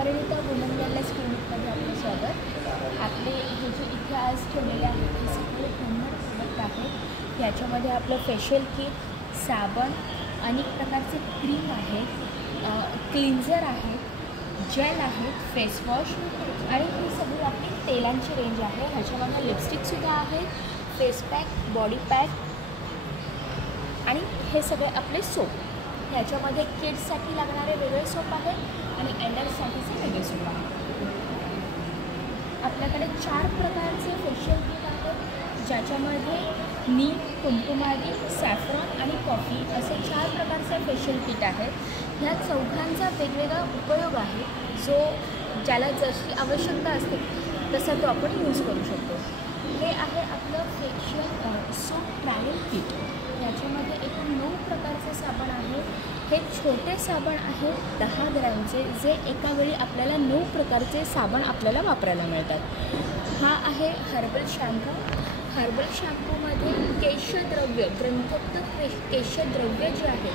Parinita woman wellness क्लिनिकमध्ये आपलं स्वागत। आपले हे जे इथे आज ठेवलेले आहेत हे सगळे होममेड प्रोडक्ट आहेत। याच्यामध्ये आपलं फेशियल किट, साबण, अनेक प्रकारचे क्रीम आहेत, क्लिन्झर आहे, जेल आहेत, फेस वॉश आणि ही सगळी आपली तेलांची रेंज आहे। ह्याच्यामध्ये लिपस्टिकसुद्धा आहे, फेस पॅक, बॉडी पॅक आणि हे सगळे आपले सोप। ह्याच्यामध्ये किड्ससाठी लागणारे वेगळे सोप आहेत आणि एल्डर्ससाठीचे वेगळे सोप आहेत। आपल्याकडे 4 प्रकारचे फेशियल किट आहेत, ज्याच्यामध्ये नीम, कुमकुमादी, सॅफ्रॉन आणि कॉफी असे 4 प्रकारचे फेशियल किट आहेत। ह्या चौघांचा वेगवेगळा उपयोग आहे, जो ज्याला जशी आवश्यकता असते तसा तो आपण यूज करू शकतो। हे आहे आपलं फेशियल सोप ट्रायल किट। याच्यामध्ये एकूण 9 प्रकारचे साबण आहेत। हे छोटे साबण आहेत 10 ग्रॅमचे, जे एका वेळी आपल्याला 9 प्रकारचे साबण आपल्याला वापरायला मिळतात। हा आहे हर्बल शॅम्पू। हर्बल शॅम्पूमध्ये केशद्रव्य, ग्रंथोक्त केशद्रव्य जे आहे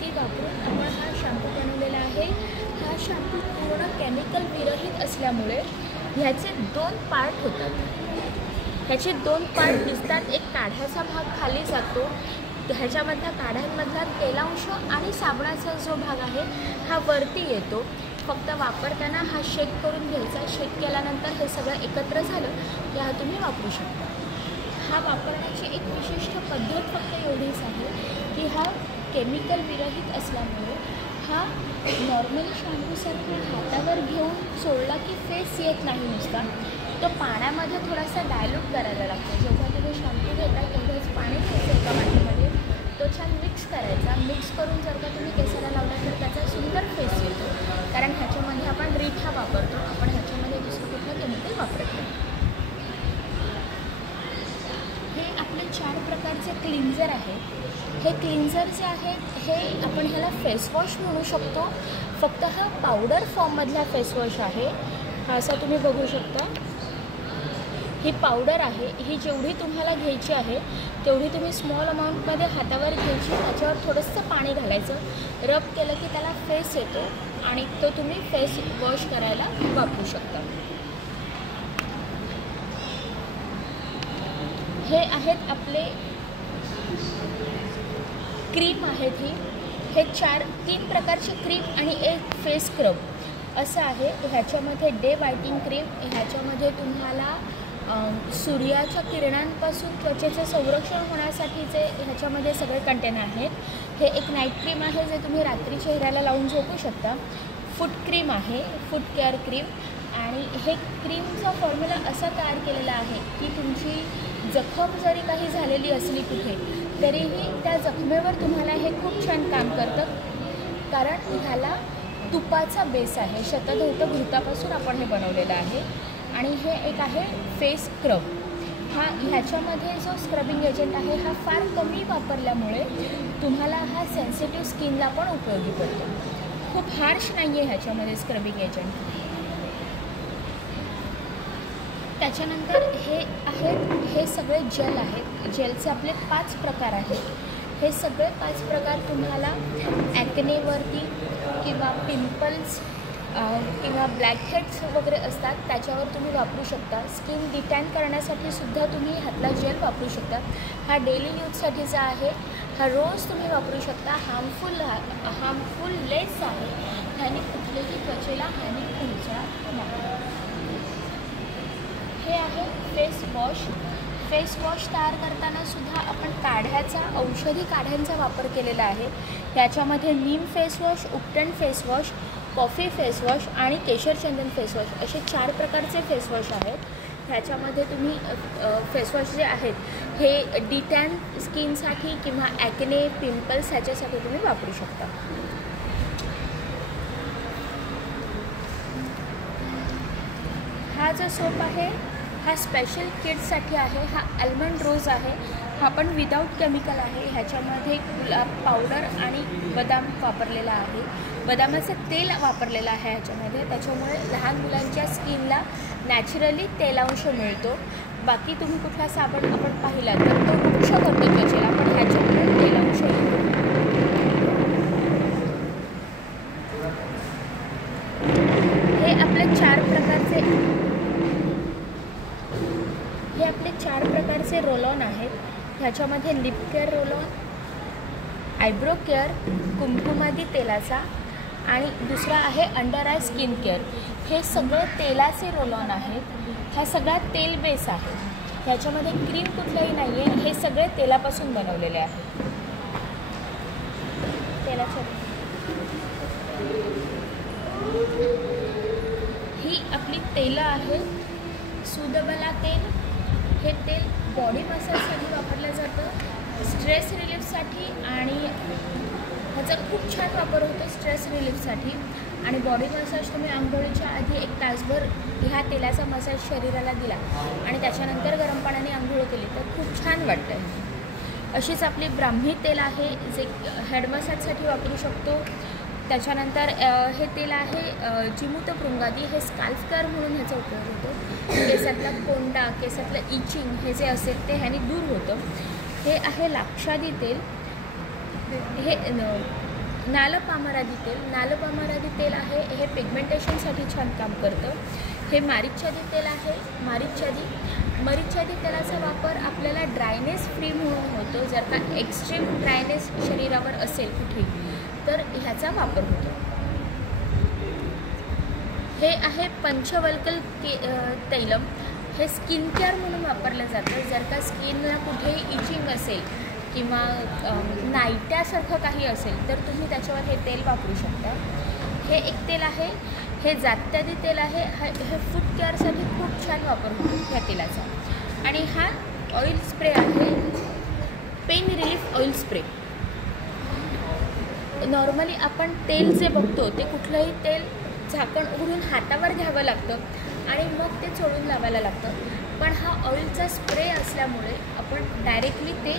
ती वापरून आपण हा शॅम्पू बनवलेला आहे। हा शॅम्पू पूर्ण केमिकल विरहित असल्यामुळे ह्याचे 2 पार्ट होतात। ह्याचे 2 पार्ट दिसतात। एक काढ्याचा भाग खाली जातो, ह्याच्यामधल्या काढ्यांमधला तेलांश आणि साबणाचा जो भाग आहे हा वरती येतो। फक्त वापरताना हा शेक करून घ्यायचा। शेक केल्यानंतर हे सगळं एकत्र झालं की हा तुम्ही वापरू शकता। हा वापरण्याची एक विशिष्ट पद्धत फक्त एवढीच आहे की हा केमिकल विरहित असल्यामुळे हा नॉर्मली शॅम्पूसारखा हातावर घेऊन चोळला की फेस येत नाही नुसता, तो पाण्यामध्ये थोडासा डायल्यूट करायला लागतो। जेव्हा तुम्ही शॅम्पू घेता तेवढंच पाणी घ्यायचं एका वाटीमध्ये, तो छान मिक्स करायचा। मिक्स करून जर का तुम्ही केसाला लावला तर त्याचा सुंदर फेस येतो, कारण ह्याच्यामध्ये आपण रिठा वापरतो, आपण ह्याच्यामध्ये दुसरं कुठलं केमिकल वापरत नाही। हे आपले 4 प्रकारचे क्लिन्झर आहेत। हे क्लिन्झर जे आहेत हे आपण ह्याला फेस वॉश म्हणू शकतो। फक्त हा पावडर फॉर्ममधला फेस वॉश आहे। हा असा तुम्ही बघू शकता, ही पावडर आहे। ही जेवढी तुम्हाला घ्यायची आहे तेवढी तुम्ही स्मॉल अमाऊंटमध्ये हातावर घ्यायची, त्याच्यावर थोडंसं पाणी घालायचं, रब केलं की त्याला फेस येतो आणि तो तुम्ही फेस वॉश करायला वापरू शकता। हे आहेत आपले क्रीम आहेत। हे 3 प्रकारची क्रीम आणि एक फेस स्क्रब असं आहे। ह्याच्यामध्ये डे व्हायटिंग क्रीम, ह्याच्यामध्ये तुम्हाला सूर्याच्या किरणांपासून त्वचेचं संरक्षण होण्यासाठीचे ह्याच्यामध्ये सगळे कंटेन आहेत। हे एक नाईट क्रीम आहे जे तुम्ही रात्री चेहऱ्याला लावून झोपू शकता। फूट क्रीम आहे, फूट केअर क्रीम, आणि हे क्रीमचा फॉर्म्युला असा तयार केलेला आहे की तुमची जखम जरी काही झालेली असली कुठे तरीही त्या जखमेवर तुम्हाला हे खूप छान काम करतं, कारण ह्याला तुपाचा बेस आहे। शतधौत घृतापासून आपण हे बनवलेलं आहे। आणि हे एक आहे फेस स्क्रब। ह्याच्यामध्ये जो स्क्रबिंग एजंट आहे हा फार कमी वापरल्यामुळे तुम्हाला हा सेन्सिटिव्ह स्किनला पण उपयोगी पडतो। खूप हार्श नाही आहे ह्याच्यामध्ये स्क्रबिंग एजंट। त्याच्यानंतर हे आहेत, हे सगळे जेल आहेत। जेलचे आपले 5 प्रकार आहेत। हे सगळे 5 प्रकार तुम्हाला ॲक्नेवरती किंवा पिंपल्स किंवा ब्लॅकहेड्स वगैरे असतात त्याच्यावर तुम्ही वापरू शकता। स्किन डिटॅन करण्यासाठी सुद्धा तुम्ही ह्यातला जेल वापरू शकता। हा डेली यूजसाठीचा आहे। हा रोज तुम्ही वापरू शकता। हार्मफुल लेस आहे, ह्याने कुठल्याही त्वचेला हानी पोहोचणार नाही। हे आहे फेस वॉश। फेस वॉश तयार करताना सुद्धा आपण औषधी काढ्यांचा वापर केलेला आहे। त्याच्यामध्ये नीम फेस वॉश, उपटन face wash, coffee face wash आणि केशर चंदन फेस वॉश असे 4 प्रकारचे फेस वॉश आहेत। ह्याच्यामध्ये तुम्ही फेस वॉश जे आहेत हे डिटॅन स्किनसाठी किंवा ॲक्ने, पिंपल्स ह्याच्यासाठी तुम्ही वापरू शकता। हा जो सोप आहे हा स्पेशल किड्ससाठी आहे। हा आल्मंड रोज आहे। हा पण विदाऊट केमिकल आहे। ह्याच्यामध्ये गुलाब पावडर आणि बदाम वापरलेला आहे, बदामाचं तेल वापरलेलं आहे ह्याच्यामध्ये, त्याच्यामुळे लहान मुलांच्या स्किनला नॅचरली तेलांश मिळतो। बाकी तुम्ही कुठला साबण आपण पाहिला तर तो वृक्ष करतो त्वचेला, पण ह्याच्यामुळे तेलांश येतो। हे हे आपले चार प्रकारचे रोल ऑन आहेत. ह्याच्यामध्ये lip care roll on, eyebrow care, Kumkumadi तेलाचा आणि दुसरा आहे अंडर आय स्किन केअर. हे सगळे तेलाचे रोल ऑन आहेत. हा सगळा तेल बेस आहे. ह्याच्यामध्ये क्रीम कुठलंही नाही आहे. हे सगळे तेलापासून बनवलेले आहे. ही आपली तेलं आहेत. सुदबला तेल, हे तेल बॉडी मसाजसाठी वापरलं जातं, स्ट्रेस रिलीफसाठी, आणि ह्याचा खूप छान वापर होतो स्ट्रेस रिलीफसाठी. आणि बॉडी मसाज तुम्ही आंघोळीच्या आधी 1 तासभर ह्या तेलाचा मसाज शरीराला दिला आणि त्याच्यानंतर गरम पाण्याने आंघोळ केली तर खूप छान वाटतं. अशीच आपली ब्राह्मी तेल आहे जे हेड मसाजसाठी वापरू शकतो. त्याच्यानंतर हे तेल आहे जिमुतभृंगादी. हे स्काल्फ केअर म्हणून ह्याचा उपयोग होतो. केसातला कोंडा, केसातलं इचिंग हे जे असेल ते ह्याने दूर होतं. हे आहे लाक्षादी तेल. हे नालपामरादी तेल. नालपामरादी तेल आहे हे पिगमेंटेशनसाठी छान काम करतं. हे मारीचादी तेल आहे. मरीचादी तेलाचा वापर आपल्याला ड्रायनेस फ्री म्हणून होतो. जर का एक्स्ट्रीम ड्रायनेस शरीरावर असेल कुठे तर ह्याचा वापर होतो. हे आहे पंचवल्कल तैलम. हे स्किन केअर म्हणून वापरलं जातं. जर का स्किनला कुठेही इचिंग असेल किंवा नायट्यासारखं काही असेल तर तुम्ही त्याच्यावर हे तेल वापरू शकता. हे एक तेल आहे. हे जात्यादी तेल आहे. हे फूट केअरसाठी खूप छान वापर होतो ह्या तेलाचा. आणि हा ऑइल स्प्रे आहे, pain relief oil spray. Normally आपण तेल जे बघतो ते कुठलंही तेल झाकण उघडून हातावर घ्यावं लागतं आणि मग ते चोळून लावायला लागतं. पण हा ऑइलचा स्प्रे असल्यामुळे आपण डायरेक्टली ते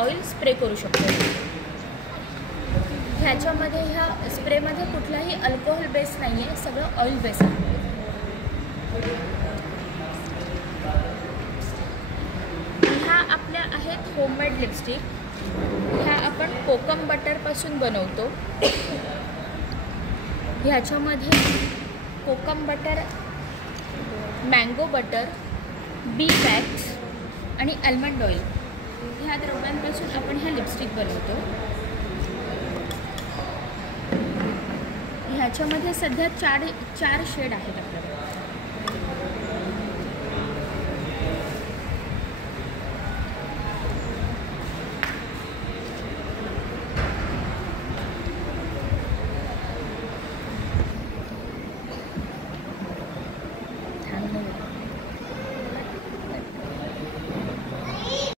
ऑइल स्प्रे करू शकतो. ह्याच्यामध्ये ह्या स्प्रेमध्ये कुठलाही अल्कोहोल बेस नाही आहे, सगळं ऑइल बेस आहे. ह्या आपल्या आहेत होममेड लिपस्टिक. ह्या आपण कोकम बटरपासून बनवतो. ह्याच्यामध्ये कोकम बटर, मँगो बटर, बी वॅक्स आणि आल्मंड ऑइल ह्या द्रव्यांपासून आपण ह्या लिपस्टिक बनवतो. ह्याच्यामध्ये सध्या चार शेड आहेत आपल्याकडे.